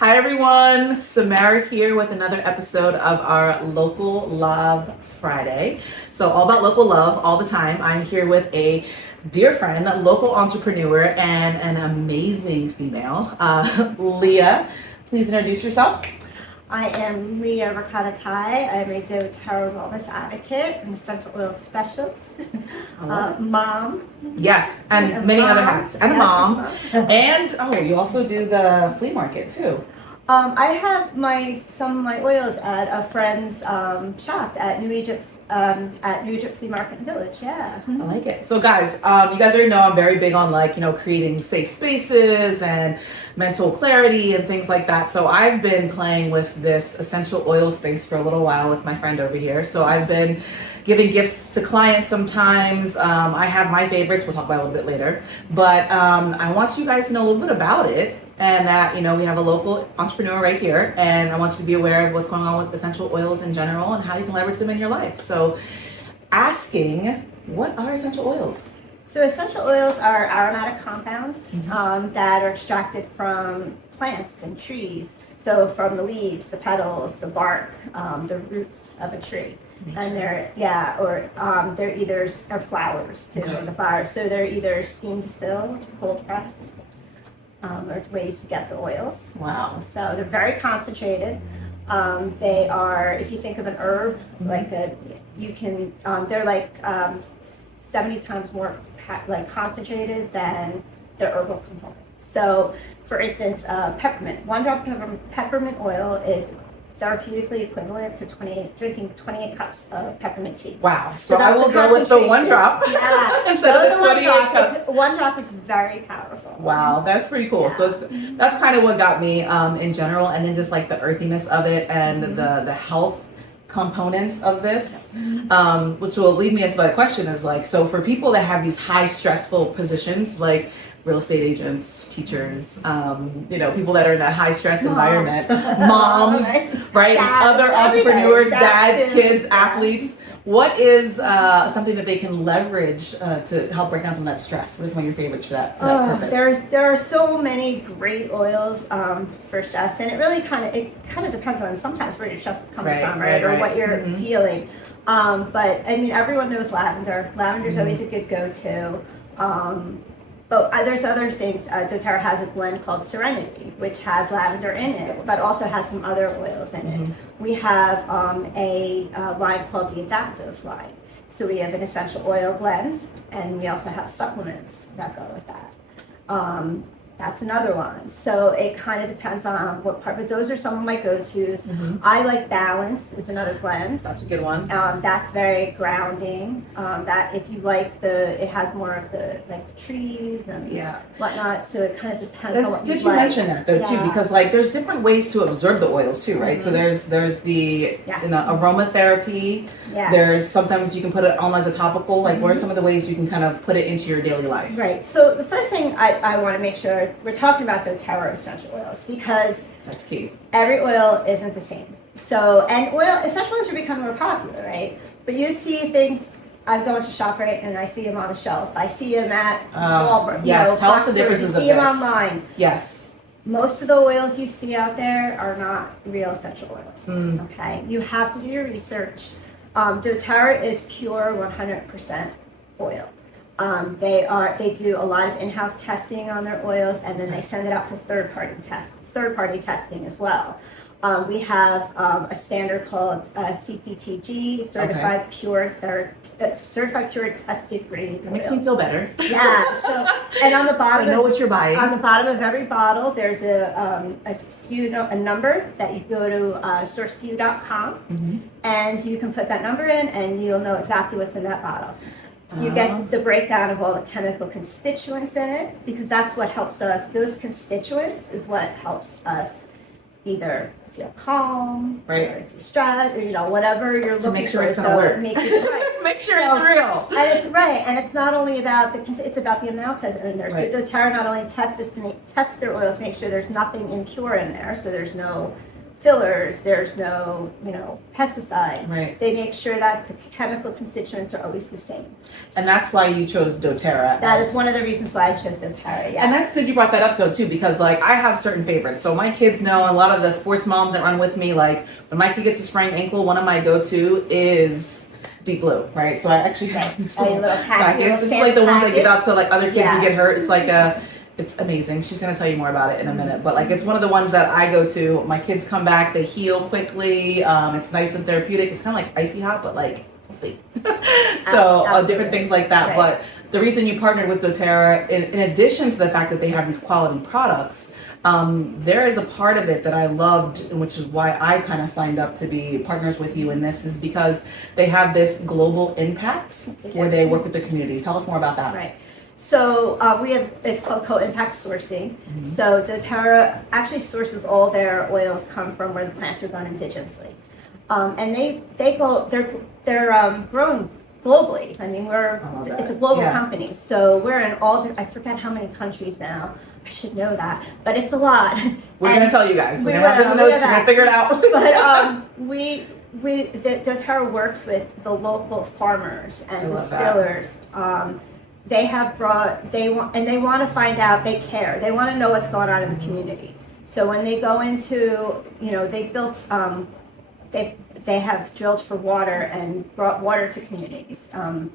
Hi everyone, Samara here with another episode of our Local Love Friday. So all about local love all the time. I'm here with a dear friend, a local entrepreneur, and an amazing female, Leah. Please introduce yourself. I am Leah, Ricotta-Tye. I'm a doTERRA wellness advocate, an essential oil specialist, mom. Yes, and many other hats, and a mom. And you also do the flea market too. I have some of my oils at a friend's shop at New Egypt Flea Market and Village. Yeah, I like it. So guys, you guys already know I'm very big on creating safe spaces and mental clarity and things like that. So I've been playing with this essential oil space for a little while with my friend over here. So I've been giving gifts to clients sometimes. I have my favorites, we'll talk about it a little bit later. But I want you guys to know a little bit about it. And that, we have a local entrepreneur right here, and I want you to be aware of what's going on with essential oils in general and how you can leverage them in your life. So asking, what are essential oils? So essential oils are aromatic compounds that are extracted from plants and trees. So from the leaves, the petals, the bark, the roots of a tree. Nature. And they're either flowers too, the flowers. So they're either steam distilled, cold pressed, or ways to get the oils. Wow. So they're very concentrated. They are, if you think of an herb, they're 70 times more concentrated than the herbal component. So for instance, peppermint. 1 drop of peppermint oil is therapeutically equivalent to drinking 28 cups of peppermint tea. Wow. So I will go with the 1 drop instead of the 28 cups. 1 drop is very powerful. Wow, that's pretty cool. Yeah. So that's kind of what got me in general, and then just like the earthiness of it and the health components of this, which will lead me into that question is so for people that have these high stressful positions like real estate agents, teachers, people that are in that high stress environment, moms, right? Dads, other entrepreneurs, dads, kids, athletes. What is something that they can leverage to help break down some of that stress? What is one of your favorites for that purpose? There are so many great oils for stress, and it really kind of depends on sometimes where your stress is coming from, right? Or what you're feeling. But I mean, everyone knows lavender. Lavender's always a good go-to. But there's other things. doTERRA has a blend called Serenity, which has lavender in it, but also has some other oils in it. We have a line called the Adaptive line. So we have an essential oil blend, and we also have supplements that go with that. That's another one. So it kind of depends on what part, but those are some of my go-tos. I like Balance is another blend. That's a good one. That's very grounding. That if you like it has more of the trees and whatnot. So it kind of depends on what you like. It's good you mention that though too, because there's different ways to absorb the oils too, right? So there's the aromatherapy. Yeah. There's sometimes you can put it on as a topical. What are some of the ways you can kind of put it into your daily life? Right. So the first thing I want to make sure we're talking about doTERRA essential oils, because that's key. Every oil isn't the same. So, and essential oils are becoming more popular, right? But you see things, I go into ShopRite and I see them on the shelf. I see them at Walmart. Yes, tell us the differences of this. You see them online. Yes. Most of the oils you see out there are not real essential oils. Okay? You have to do your research. doTERRA is pure 100% oil. They do a lot of in-house testing on their oils, and then they send it out for third-party testing as well. We have a standard called CPTG, Certified Pure Tested Grade. That makes me feel better. Yeah. So, and on the bottom, so know what you're buying. On the bottom of every bottle, there's a SKU, a number that you go to sourceu.com, and you can put that number in, and you'll know exactly what's in that bottle. You get the breakdown of all the chemical constituents in it, because that's what helps us. Those constituents is what helps us either feel calm, or distressed, or whatever you're looking for. Make sure it's gonna work. Make sure it's real. And it's right, and it's not only about it's about the amounts that are in there. Right. So doTERRA not only tests their oils to make sure there's nothing impure in there, so there's no fillers, there's no, pesticide. Right. They make sure that the chemical constituents are always the same. And that's why you chose doTERRA. That is one of the reasons why I chose doTERRA, yes. And that's good you brought that up though too, because like I have certain favorites. So my kids know, a lot of the sports moms that run with me, like when my kid gets a sprained ankle, one of my go-to is Deep Blue, right? So I actually have this little packet. This is like the ones that give out to like other kids who get hurt. It's like it's amazing. She's gonna tell you more about it in a minute. But like it's one of the ones that I go to. My kids come back, they heal quickly. It's nice and therapeutic. It's kind of like icy hot, but like healthy. So different things like that. Right. But the reason you partnered with doTERRA, in addition to the fact that they have these quality products, there is a part of it that I loved, which is why I kind of signed up to be partners with you in this, is because they have this global impact where they work with the communities. Tell us more about that. Right. So it's called co-impact sourcing. Mm-hmm. So doTERRA actually sources all their oils come from where the plants are grown indigenously, and they're grown globally. I mean, it's a global company, so we're in I forget how many countries now. I should know that, but it's a lot. We're going to tell you guys. We're going to have the notes. We're going to figure it out. But doTERRA works with the local farmers and distillers. They want to find out. They care. They want to know what's going on in the community. So when they go into, they built, they have drilled for water and brought water to communities. And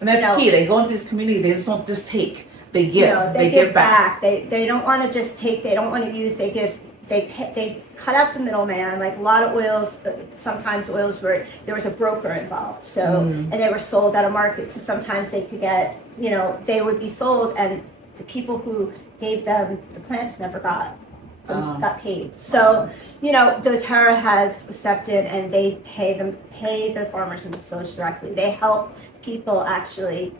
that's key. They go into these communities. They just don't just take. They give. They give back. They don't want to just take. They don't want to use. They give. They cut out the middleman. Like a lot of oils, sometimes oils where there was a broker involved. So and they were sold at a market. So sometimes they could get. They would be sold, and the people who gave them the plants never got paid. So doTERRA has stepped in, and they pay the farmers and distillers directly. They help people actually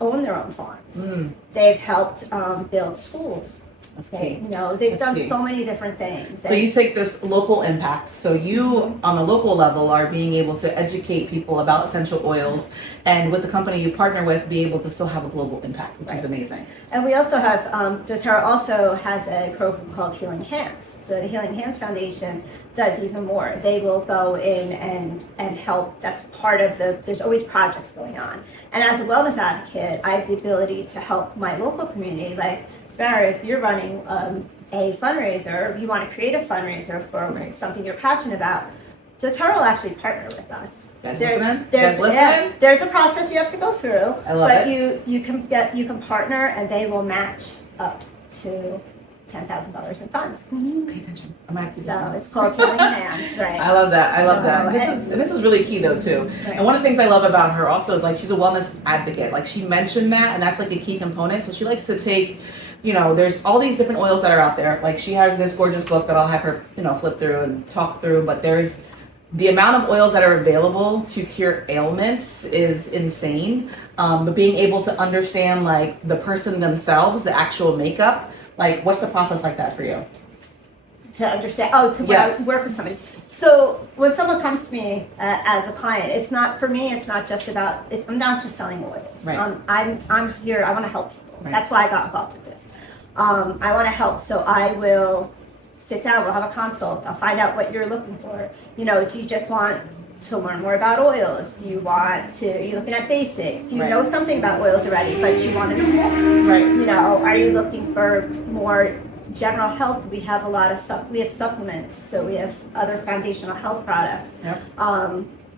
own their own farms. They've helped build schools. They've done so many different things. So you take this local impact. So you, on the local level, are being able to educate people about essential oils, and with the company you partner with, be able to still have a global impact, which is amazing. And we also have, doTERRA also has a program called Healing Hands. So the Healing Hands Foundation does even more. They will go in and help. That's part of there's always projects going on. And as a wellness advocate, I have the ability to help my local community. Like, Samara, if you're running a fundraiser, or you want to create a fundraiser for something you're passionate about, doTERRA will actually partner with us. There's a process you have to go through. I love it. But you can partner, and they will match up to $10,000 in funds. Pay attention. I'm active. So it's called Healing Hands, right? I love that. I love that. This is really key though too. Right. And one of the things I love about her also is like she's a wellness advocate. Like she mentioned that, and that's like a key component. So she likes to take, there's all these different oils that are out there. Like she has this gorgeous book that I'll have her, flip through and talk through. But there's the amount of oils that are available to cure ailments is insane. But being able to understand like the person themselves, the actual makeup. Like, what's the process like that for you? To understand, work with somebody. So when someone comes to me as a client, it's not just about, I'm not just selling oils. Right. I'm here, I want to help people. Right. That's why I got involved with this. I want to help, so I will sit down, we'll have a consult, I'll find out what you're looking for. Do you just want to learn more about oils? Are you looking at basics? Do you know something about oils already, but you want to know more? Right. Are you looking for more general health? We have a lot of we have supplements, so we have other foundational health products. Yep.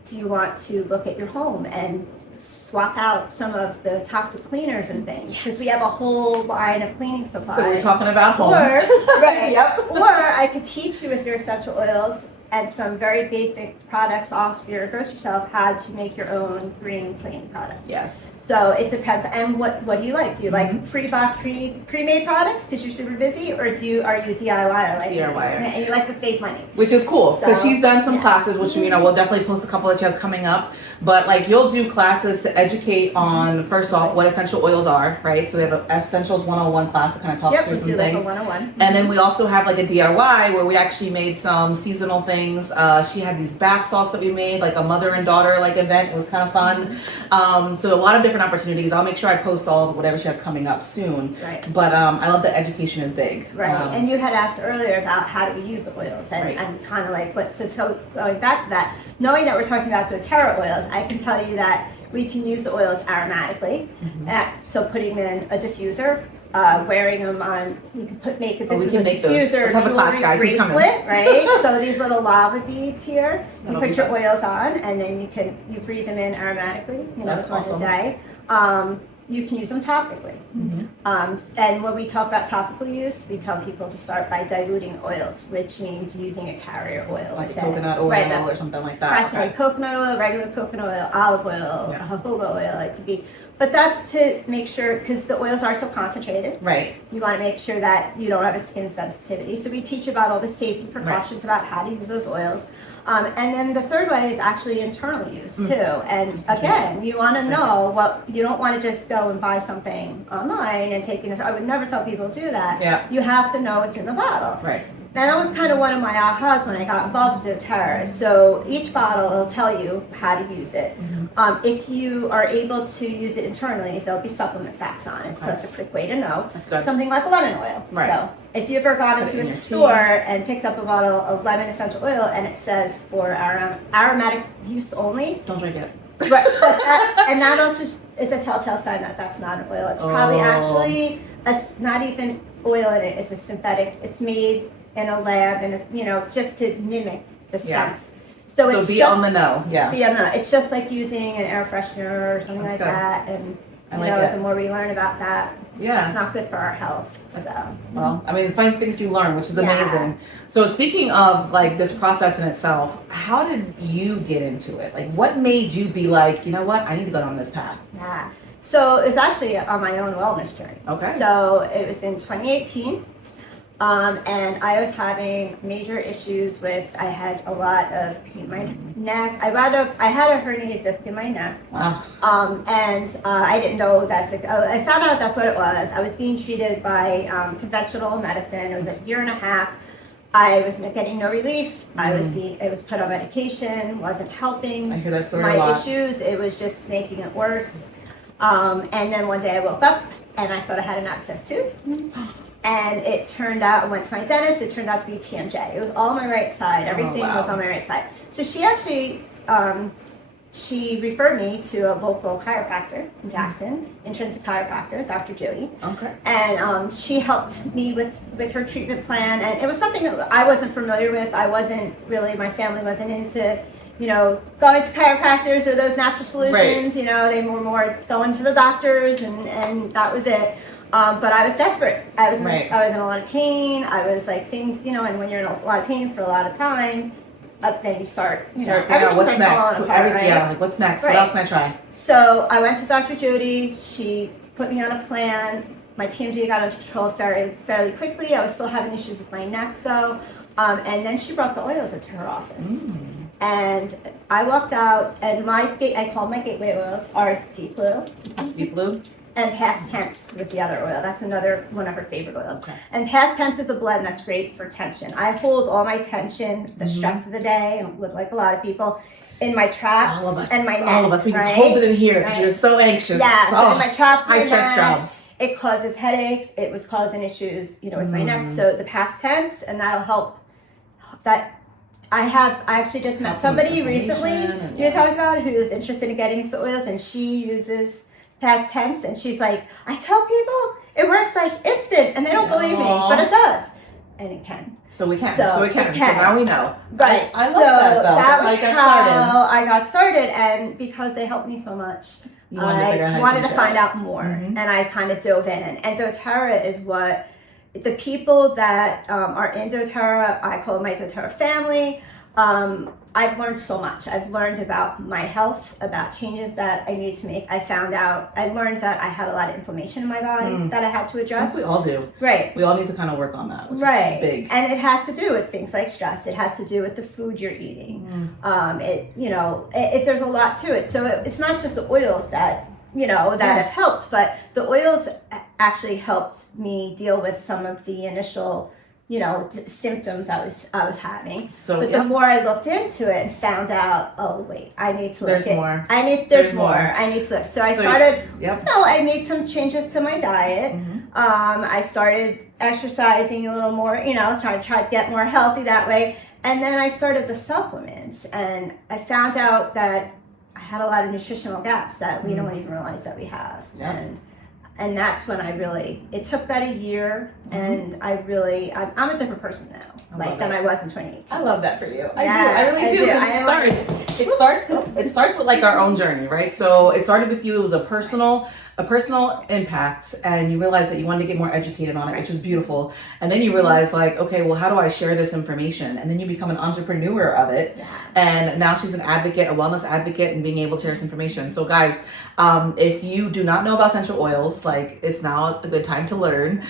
Do you want to look at your home and swap out some of the toxic cleaners and things? Because we have a whole line of cleaning supplies. So we're talking about home. Or I could teach you with your essential oils and some very basic products off your grocery shelf how to make your own green cleaning products. Yes. So it depends. And what do you like? Do you like pre-made products because you're super busy, or are you a DIYer? Like DIYer. And you like to save money. Which is cool because she's done some classes, which we'll definitely post a couple that she has coming up. But like you'll do classes to educate on first off what essential oils are, right? So they have an Essentials 101 class that kind of talks through some things. Like a 101. And then we also have like a DIY where we actually made some seasonal things things. She had these bath salts that we made, like a mother and daughter like event. It was kind of fun. So a lot of different opportunities. I'll make sure I post all of whatever she has coming up soon. Right. But I love that education is big. Right. And you had asked earlier about how do we use the oils and kind of like what. So going back to that, knowing that we're talking about doTERRA oils, I can tell you that we can use the oils aromatically. So putting them in a diffuser. Wearing them on, you can make it. This is a diffuser jewelry bracelet, right? So these little lava beads here, you put your oils on, and then you breathe them in aromatically. That's once awesome. a day. You can use them topically. And when we talk about topical use, we tell people to start by diluting oils, which means using a carrier oil. Like coconut oil or something like that. Like coconut oil, regular coconut oil, olive oil, jojoba oil, it could be. But that's to make sure, because the oils are so concentrated. Right. You want to make sure that you don't have a skin sensitivity. So we teach about all the safety precautions about how to use those oils. And then the third way is actually internal use too. And again, you want to know what, you don't want to just go and buy something online and take it. I would never tell people to do that. Yeah. You have to know what's in the bottle. Right. And that was kind of one of my ahas when I got involved with doTERRA. So each bottle will tell you how to use it. If you are able to use it internally, there'll be supplement facts on it. So that's a quick way to know. That's good. Something like lemon oil. Right. So if you've ever gone into a store and picked up a bottle of lemon essential oil and it says for aromatic use only, don't drink it. Right. And that also is a telltale sign that that's not an oil. It's probably actually not even oil in it. It's a synthetic. It's made in a lab, and just to mimic the scents. So it's be just, on the know. Yeah. Be on the know. It's just like using an air freshener or something like that. And the more we learn about that, it's just not good for our health. So. Well, I mean, finding things you learn, which is amazing. So speaking of like this process in itself, how did you get into it? Like, what made you be like, you know what, I need to go down this path? Yeah. So it's actually on my own wellness journey. Okay. So it was in 2018. And I was having major issues with, I had a lot of pain in my neck. I had a herniated disc in my neck. Wow. And I didn't know I found out that's what it was. I was being treated by conventional medicine. It was a year and a half. I was getting no relief. I was put on medication, wasn't helping. I hear that story a lot. My issues, it was just making it worse. And then one day I woke up and I thought I had an abscess tooth. And it turned out, I went to my dentist, it turned out to be TMJ. It was all on my right side. Everything was on my right side. So she actually, she referred me to a local chiropractor in Jackson, intrinsic chiropractor, Dr. Jody. Okay. And she helped me with her treatment plan. And it was something that I wasn't familiar with. My family wasn't into, going to chiropractors or those natural solutions. Right. They were more going to the doctors and that was it. But I was desperate. I was in a lot of pain. I was like things, and when you're in a lot of pain for a lot of time, then you start, everything's what's next? Apart, right? What's next? Right. What else can I try? So I went to Dr. Jody. She put me on a plan. My TMJ got under control fairly quickly. I was still having issues with my neck though. And then she brought the oils into her office. And I walked out, and I call my gateway oils are Deep Blue. Deep Blue? And Past Tense was the other oil. That's another one of her favorite oils. Okay. And Past Tense is a blend that's great for tension. I hold all my tension, the stress of the day, and like a lot of people, in my traps and my neck. All of us. We just hold it in here because we're so anxious. Yeah, so in my traps, high stress jobs. It causes headaches. It was causing issues, with my neck. So the Past Tense, and that'll help. I actually just met somebody recently you talked about who is interested in getting into the oils, and she uses Past Tense, and she's like, I tell people it works like instant, and they don't believe me, but it does, and it can. So we can. So now we know. Right. I love that though. That was how I got started, and because they helped me so much, I wanted to find out more, and I kind of dove in. And doTERRA is what the people that are in doTERRA, I call my doTERRA family. I've learned so much. I've learned about my health, about changes that I needed to make. I learned that I had a lot of inflammation in my body that I had to address. We all do. Right. We all need to kind of work on that, which is big. And it has to do with things like stress. It has to do with the food you're eating. There's a lot to it. So it's not just the oils that have helped, but the oils actually helped me deal with some of the initial symptoms I was having. So, but the more I looked into it and found out, oh wait, I need to there's look. More. There's more. I need to look. So I started. Yep. I made some changes to my diet. I started exercising a little more. Try to get more healthy that way. And then I started the supplements, and I found out that I had a lot of nutritional gaps that we don't even realize that we have. Yep. And that's when it took about a year, and I'm a different person now, than I was in 2018. I love that for you. I really do. It starts with like our own journey, right? So it started with you. It was a personal impact, and you realized that you wanted to get more educated on it, which is beautiful. And then you realize like, okay, well, how do I share this information? And then you become an entrepreneur of it. Yeah. And now she's an advocate, a wellness advocate, and being able to share this information. So guys, if you do not know about essential oils, like it's now a good time to learn.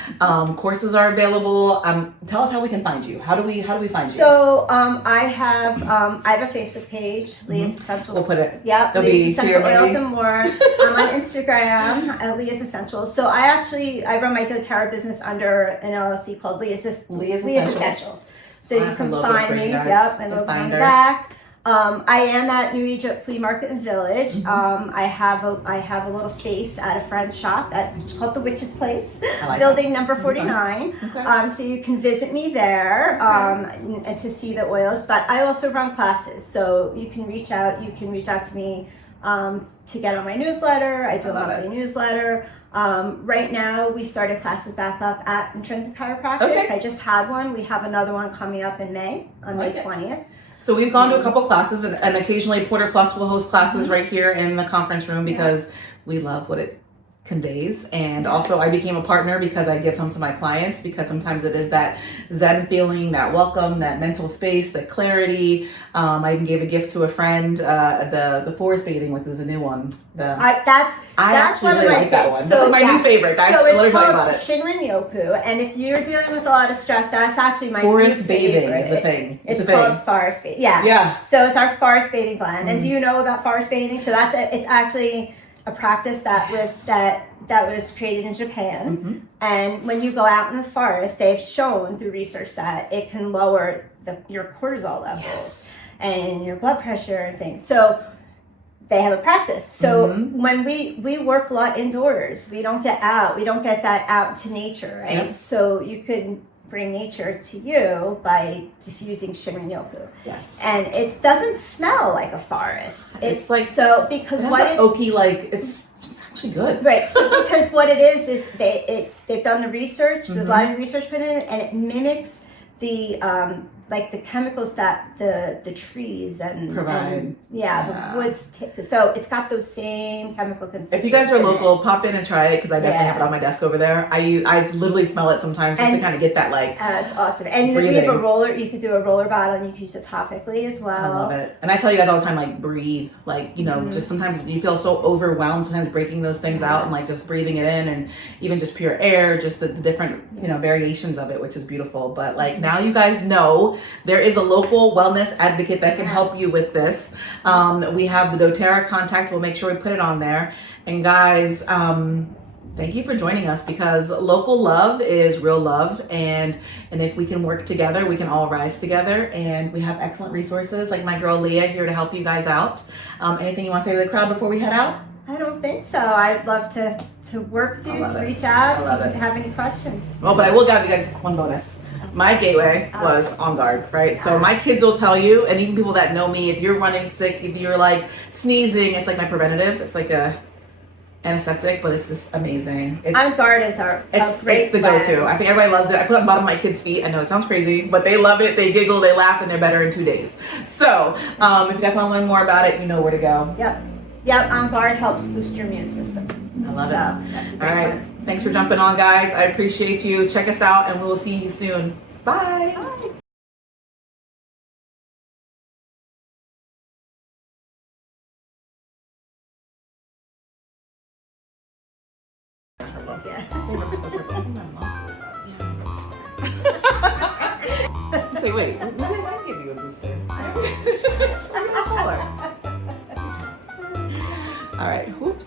Courses are available. Tell us how we can find you. How do we find you? So I have a Facebook page, Leah's Essentials. We'll put it. Yep, It'll Leah's be Essential here, Oils and More. I'm on Instagram, Leah's Essentials. So I run my doTERRA business under an LLC called Leah's Essentials. So you can find me. Yep, my logo's on the back. I am at New Egypt Flea Market and Village. I have a little space at a friend's shop that's called the Witch's Place, building number 49. Okay. So you can visit me there and to see the oils. But I also run classes, so you can reach out. You can reach out to me to get on my newsletter. I do a monthly newsletter. Right now, we started classes back up at Intrinsic Chiropractic. Okay. I just had one. We have another one coming up in May, on May 20th. So we've gone to a couple classes, and occasionally Porter Plus will host classes right here in the conference room because we love what it conveys. And also I became a partner because I give some to my clients, because sometimes it is that Zen feeling, that welcome, that mental space, that clarity. I even gave a gift to a friend, the forest bathing, which is a new one. That's actually one of really my like that one. So, that's my new favorite. So it's called about it. Shinrin-yoku, and if you're dealing with a lot of stress, that's actually my forest new bathing favorite. is a thing. It's called forest bathing. Yeah. So it's our forest bathing blend. And do you know about forest bathing? So it's actually a practice that was created in Japan. And when you go out in the forest, they've shown through research that it can lower your cortisol levels and your blood pressure and things. So they have a practice. So when we work a lot indoors, we don't get out. We don't get that out to nature, right? Yep. So you can bring nature to you by diffusing Shinrin-yoku. Yes. And it doesn't smell like a forest. It's like, so because what it oaky, like it's actually good. Right. So because what it is they've done the research, there's a lot of research put in it, and it mimics the like the chemicals that the trees and provide. The woods. So it's got those same chemical constituents. If you guys are local, pop in and try it, because I definitely have it on my desk over there. I literally smell it sometimes just to kind of get that like. It's awesome. And breathing. We have a roller. You could do a roller bottle, and you can use it topically as well. I love it. And I tell you guys all the time, like breathe. Like just sometimes you feel so overwhelmed. Sometimes breaking those things out and like just breathing it in, and even just pure air, just the different variations of it, which is beautiful. But like now you guys know. There is a local wellness advocate that can help you with this. We have the doTERRA contact. We'll make sure we put it on there. And guys, thank you for joining us, because local love is real love. And if we can work together, we can all rise together. And we have excellent resources like my girl Leah here to help you guys out. Anything you want to say to the crowd before we head out? I don't think so. I'd love to work with you, reach out if you have any questions. Well, but I will give you guys one bonus. My gateway was On Guard, right? So my kids will tell you, and even people that know me, if you're running sick, if you're like sneezing, it's like my preventative. It's like a anesthetic, but it's just amazing. On Guard is it's the go-to. I think everybody loves it. I put it on the bottom of my kids' feet. I know it sounds crazy, but they love it. They giggle, they laugh, and they're better in 2 days. So if you guys want to learn more about it, you know where to go. Yep, On Guard helps boost your immune system. I love it. That's a great one. Thanks for jumping on, guys. I appreciate you. Check us out, and we will see you soon. Bye. Bye. Say, wait, when did I give you a booster? I'm taller. All right, whoops.